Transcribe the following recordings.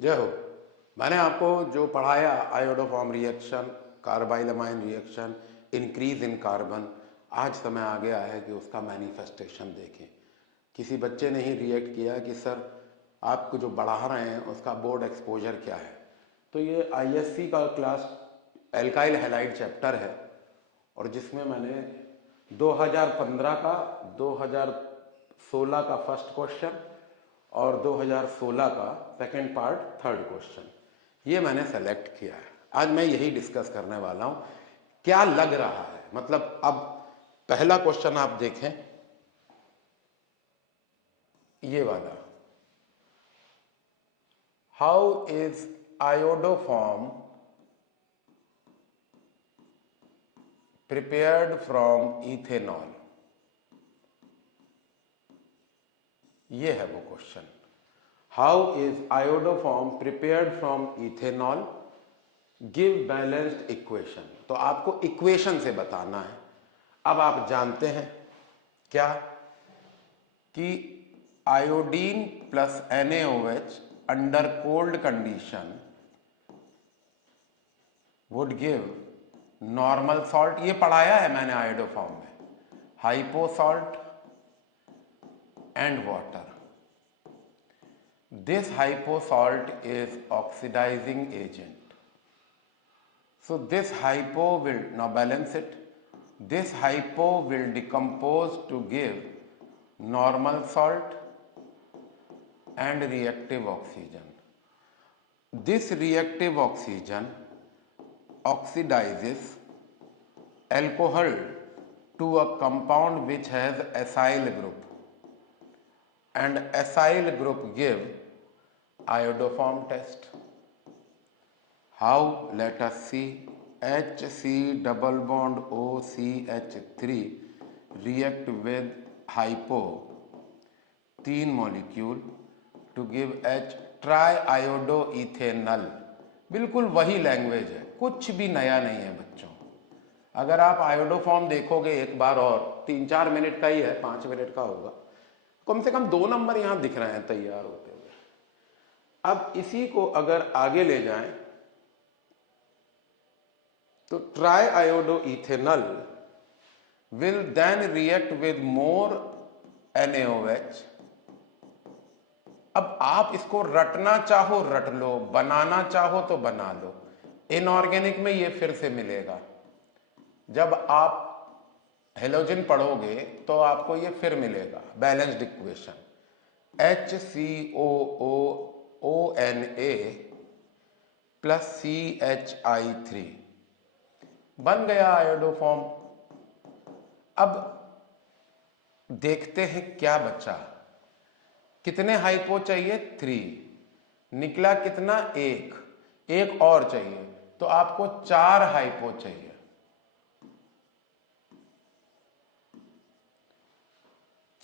जय हो। मैंने आपको जो पढ़ाया iodoform reaction, कार्बाइलमाइन reaction, increase in carbon, आज समय आ गया है कि उसका मैनिफेस्टेशन देखें। किसी बच्चे ने ही रिएक्ट किया कि सर आपको जो बढ़ा रहे हैं उसका बोर्ड एक्सपोजर क्या है। तो ये आईएससी का क्लास एल्काइल हैलाइड चैप्टर है और जिसमें मैंने 2015 का, 2016 का फर्स्ट क्वेश्चन और 2016 का सेकंड पार्ट थर्ड क्वेश्चन ये मैंने सेलेक्ट किया है। आज मैं यही डिस्कस करने वाला हूं। क्या लग रहा है, मतलब अब पहला क्वेश्चन आप देखें, ये वाला, how is iodoform prepared from ethanol. ये है वो question, how is iodoform prepared from ethanol, give balanced equation. तो आपको इक्वेशन से बताना है। अब आप जानते हैं क्या कि iodine plus NaOH under cold condition would give normal salt. ये पढ़ाया है मैंने आयोडोफॉर्म में, hypo salt and water. This hypo salt is oxidizing agent. So this hypo will, now balance it, this hypo will decompose to give normal salt and reactive oxygen. This reactive oxygen oxidizes alcohol to a compound which has acyl group, and acyl group give iodoform test. How? Let us see. HC double bond OCH3 react with hypo 3 molecule to give H triiodoethanol। बिल्कुल वही language है, कुछ भी नया नहीं है बच्चों। अगर आप आयोडोफॉर्म देखोगे एक बार, और 3-4 मिनट का ही है, 5 मिनट का होगा, कम से कम 2 नंबर यहां दिख रहे हैं तैयार होते हुए। अब इसी को अगर आगे ले जाएं तो triiodoethanol will then react with more NaOH। अब आप इसको रटना चाहो रट लो, बनाना चाहो तो बना लो। इनऑर्गेनिक में ये फिर से मिलेगा, जब आप हेलोजन पढ़ोगे तो आपको ये फिर मिलेगा balanced equation, HCOOONA plus CHI3 बन गया आयोडोफॉर्म। अब देखते हैं क्या बचा। कितने हाइपो चाहिए? 3, निकला कितना? 1 और चाहिए, तो आपको 4 हाइपो चाहिए।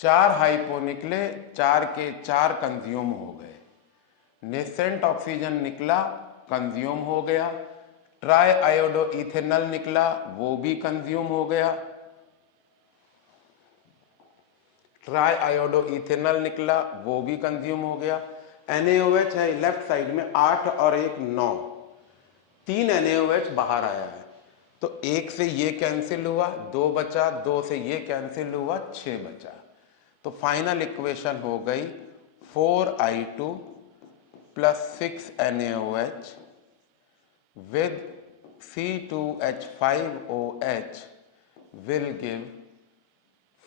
4 हाइपो निकले, 4 के 4 कंज्यूम हो गए। नेसेंट ऑक्सीजन निकला, कंज्यूम हो गया। ट्राई आयोडोइथेनॉल निकला, वो भी कंज्यूम हो गया। ट्राई आयोडोइथेनॉल निकला, वो भी कंज्यूम हो गया। NaOH है लेफ्ट साइड में 8 और 1 9, 3 NaOH बाहर आया है, तो 1 से ये कैंसिल हुआ, 2 बचा, 2 से ये कैंसिल हुआ, 6 बचा। तो फाइनल इक्वेशन हो गई 4I2 plus 6 NaOH with C2H5OH will give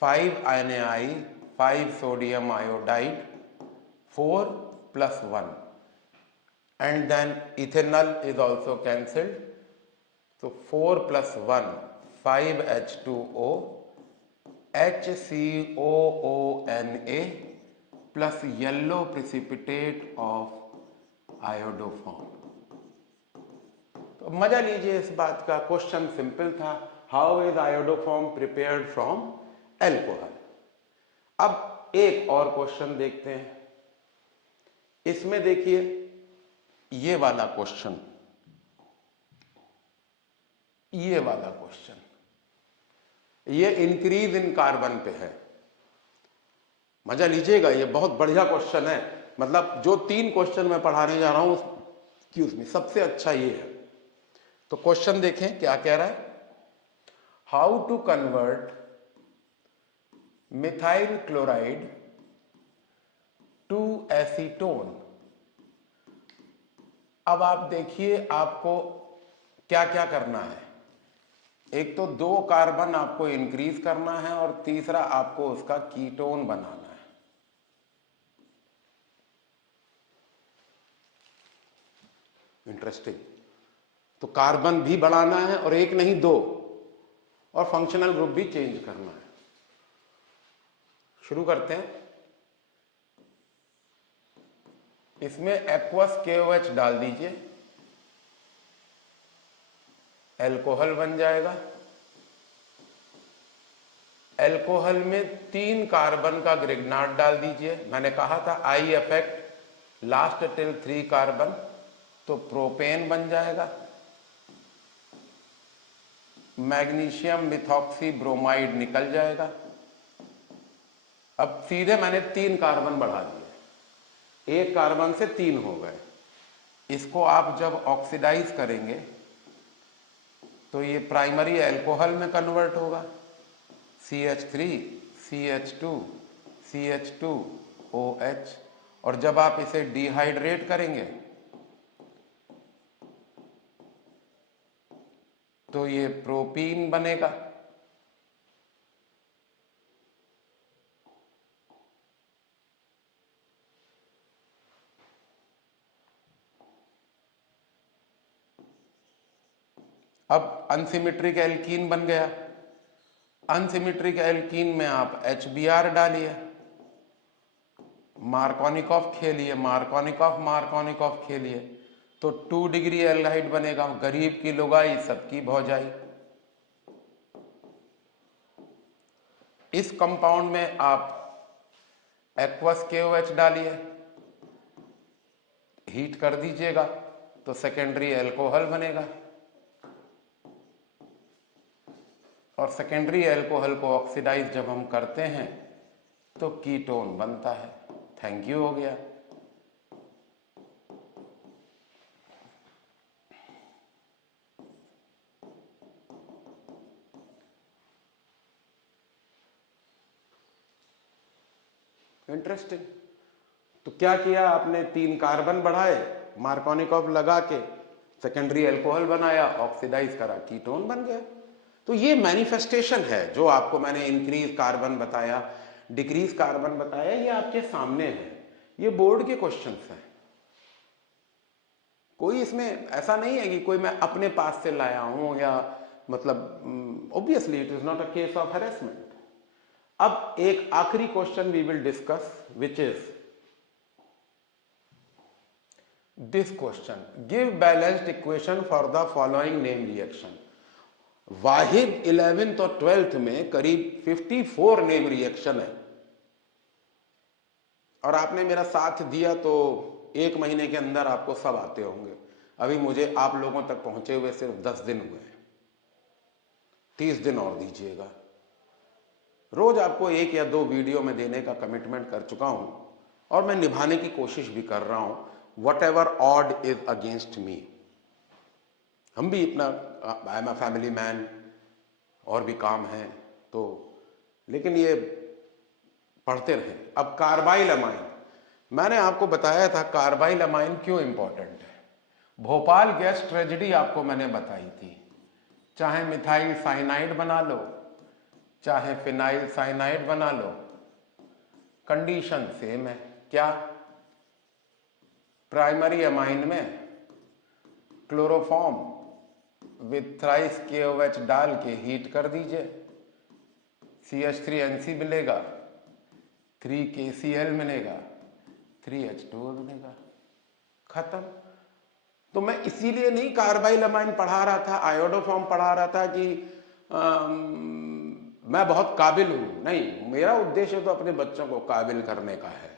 5 Na, 5 sodium iodide, 4 plus 1, and then ethanol is also cancelled. So 4 plus 1, 5H2O, HCOONA plus yellow precipitate of iodoform। तो मजा लीजिए इस बात का। क्वेश्चन सिंपल था, how is iodoform prepared from alcohol. अब एक और क्वेश्चन देखते हैं। इसमें देखिए ये वाला क्वेश्चन, ये वाला क्वेश्चन, ये इंक्रीज इन कार्बन पे है। मजा लीजिएगा, ये बहुत बढ़िया क्वेश्चन है। मतलब जो 3 क्वेश्चन मैं पढ़ाने जा रहा हूं कि उसमें सबसे अच्छा ये है। तो क्वेश्चन देखें क्या कह रहा है। How to convert methyl chloride to acetone. अब आप देखिए आपको क्या क्या करना है। एक तो 2 कार्बन आपको इंक्रीज करना है और तीसरा आपको उसका कीटोन बनाना है। इंटरेस्टिंग। तो कार्बन भी बढ़ाना है और एक नहीं 2, और फंक्शनल ग्रुप भी चेंज करना है। शुरू करते हैं। इसमें एक्वस KOH डाल दीजिए, एल्कोहल बन जाएगा। एल्कोहल में 3 कार्बन का ग्रिग्नार्ड डाल दीजिए। मैंने कहा था आई अफेक्ट लास्ट टिल 3 कार्बन, तो प्रोपेन बन जाएगा। मैग्नीशियम मिथॉक्सी ब्रोमाइड निकल जाएगा। अब सीधे मैंने 3 कार्बन बढ़ा दिए, 1 कार्बन से 3 हो गए। इसको आप जब ऑक्सीडाइज करेंगे तो ये प्राइमरी अल्कोहल में कन्वर्ट होगा, CH3 CH2 CH2OH। और जब आप इसे डिहाइड्रेट करेंगे तो ये प्रोपीन बनेगा। अब अनसिमेट्रिक एल्कीन बन गया। अनसिमेट्रिक एल्कीन में आप HBr डालिए, मार्कोनिकॉफ खेलिए, मार्कोनिकॉफ खेलिए, तो 2 डिग्री एल्डिहाइड बनेगा। गरीब की लुगाई सबकी भौजाई। इस कंपाउंड में आप एक्वस KOH डालिए, हीट कर दीजिएगा तो सेकेंडरी अल्कोहल बनेगा, और सेकेंडरी अल्कोहल को ऑक्सीडाइज जब हम करते हैं तो कीटोन बनता है। थैंक यू हो गया। इंटरेस्टिंग। तो क्या किया आपने, 3 कार्बन बढ़ाए, मार्कोनिकॉफ लगा के सेकेंडरी अल्कोहल बनाया, ऑक्सीडाइज करा, कीटोन बन गया। तो ये मैनिफेस्टेशन है जो आपको मैंने इंक्रीज कार्बन बताया, डिक्रीज कार्बन बताया, ये आपके सामने है। ये बोर्ड के क्वेश्चंस हैं। कोई इसमें ऐसा नहीं है कि कोई मैं अपने पास से लाया हूं, या मतलब obviously it is not a case of harassment. अब एक आखिरी question we will discuss, which is this question. Give balanced equation for the following name reaction. Wahid 11th और 12th में करीब 54 नेम रिएक्शन है, और आपने मेरा साथ दिया तो 1 महीने के अंदर आपको सब आते होंगे। अभी मुझे आप लोगों तक पहुंचे हुए सिर्फ 10 दिन हुए हैं। 30 दिन और दीजिएगा। रोज आपको 1 या 2 वीडियो में देने का कमिटमेंट कर चुका हूं, और मैं निभाने की कोशिश भी कर रहा हूं। What ever odd is against me. हम भी इतना, I am a family man, और भी काम है, तो लेकिन ये पढ़ते रहे। अब कार्बाइल अमाइन, मैंने आपको बताया था कार्बाइल अमाइन क्यों इंपॉर्टेंट है। भोपाल गैस ट्रेजेडी आपको मैंने बताई थी। चाहे मिथाइल साइनाइड बना लो, चाहे फिनाइल साइनाइड बना लो, कंडीशन सेम है। क्या? प्राइमरी अमाइन में क्लोरोफॉर्म विथ थ्राइस KOH डाल के हीट कर दीजिए, CH3NC मिलेगा, 3KCl मिलेगा, 3H2O मिलेगा, खत्म। तो मैं इसीलिए नहीं कार्बाइल अमाइन पढ़ा रहा था, आयोडोफॉर्म पढ़ा रहा था कि मैं बहुत काबिल हूं। नहीं, मेरा उद्देश्य तो अपने बच्चों को काबिल करने का है।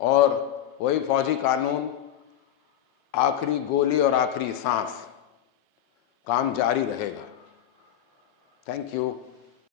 और वही फौजी कानून, आखिरी गोली और आखिरी सांस, काम जारी रहेगा। Thank you.